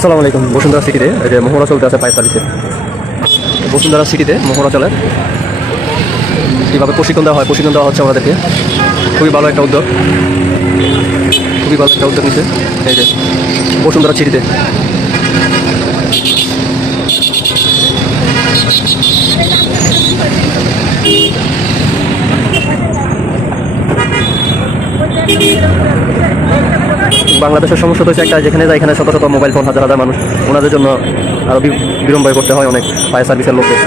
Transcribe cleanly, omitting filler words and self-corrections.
আসসালামু আলাইকুম। বসুন্ধরা সিটিতে এই যে মহড়া চলতে আছে ফায়ার সার্ভিসের। বসুন্ধরা সিটিতে মহড়া চলে, কীভাবে প্রশিক্ষণ দেওয়া হচ্ছে আমাদেরকে। খুবই ভালো একটা উদ্যোগ, খুবই ভালো একটা উদ্যোগ নিচ্ছে এই যে বসুন্ধরা সিটিতে। বাংলাদেশের সমস্যা তো হচ্ছে একটা, যেখানে যায় এখানে শত শত মোবাইল ফোন, হাজার হাজার মানুষ, ওনাদের জন্য আরও বিড়ম্বনায় করতে হয় অনেক ফায়ার সার্ভিসের লোকদের।